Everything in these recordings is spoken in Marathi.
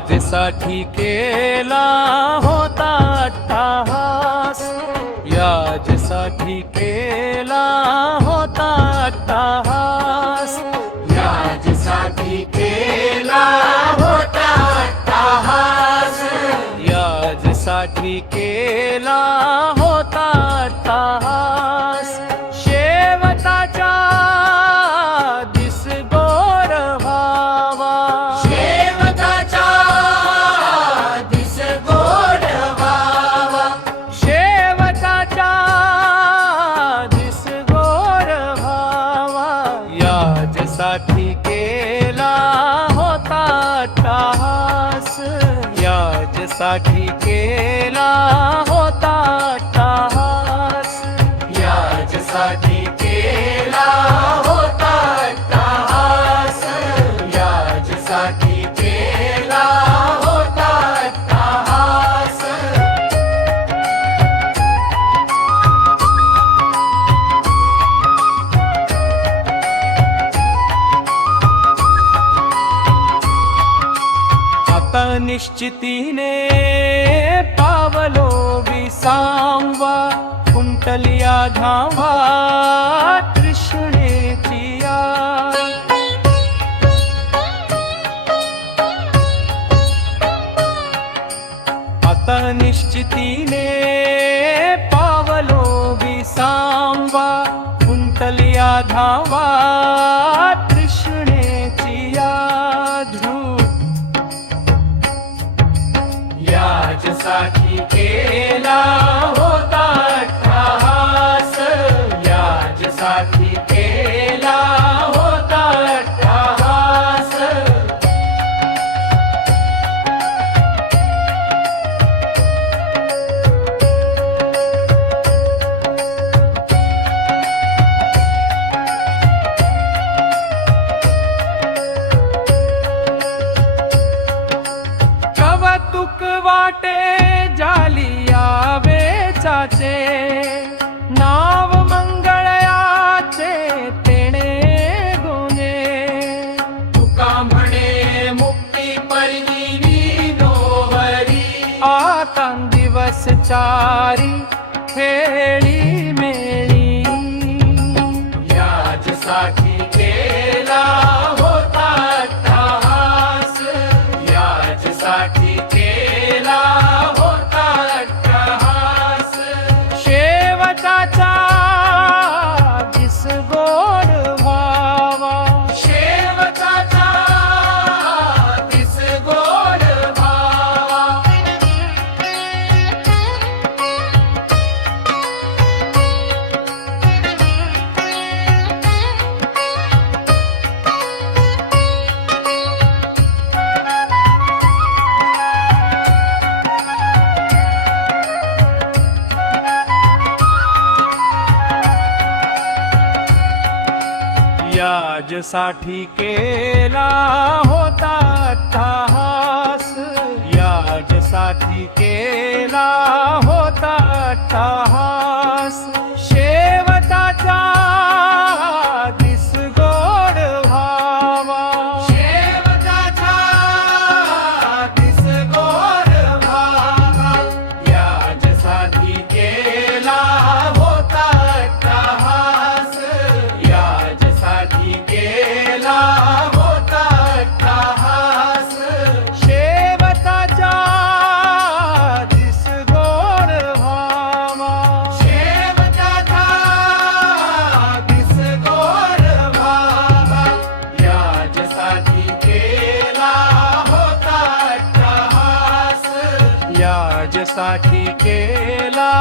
याजसाठी केला होता अट्टाहास, याजसाठी केला होता अट्टाहास, याजसाठी केला होता अट्टाहास, याजसाठी केला होता अट्टाहास. शेवटाच्या दिस गोड व्हावा, शेवटाच्या दिस गोड व्हावा, शेवटाच्या दिस गोड व्हावा. याजसाठी केला होता अट्टाहास, याजसाठी केला होता अट्टाहास, याजसाठी केला होता अट्टाहास, याजसाठी केला होता अट्टाहास. आता निश्चितीने पावलो विसावा, कुंटलिया धावा तृष्णेची आस. आता निश्चितीने पावलो विसावा, कुंटलिया धावा तृष्णेची आस. याजसाठी केला होता अट्टाहास, याजसाठी केला होता अट्टाहास. कवतुक वाटे जालिया वेचाचे, नाव मंगळयाचे तेणे गुणे. तुका म्हणे मुक्ती परगिनी नोवरी, आता दिवस चारी खेळी मेळी. याजसाठी केला होता अट्टाहास, याजसाठी केला होता अट्टाहास. शेवटाचा दिस गोड व्हावा, शेवटाचा दिस गोड व्हावा, याजसाठी केला होता अट्टाहास, याजसाठी केला होता अट्टाहास. शेवटाचा दिस गोड व्हावा, शेवटाचा दिस गोड व्हावा. याजसाठी केला होता अट्टाहास, याजसाठी केला होता अट्टाहास. शेवटाचा दिस गोड व्हावा, शेवटाचा दिस गोड व्हावा. याजसाठी केला होता अट्टाहास, याजसाठी केला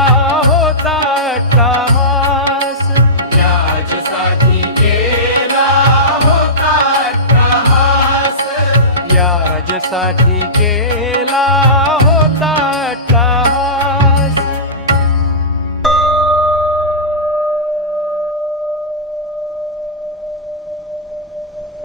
होता अट्टाहास. याजसाठी केला होता अट्टाहास, याजसाठी केला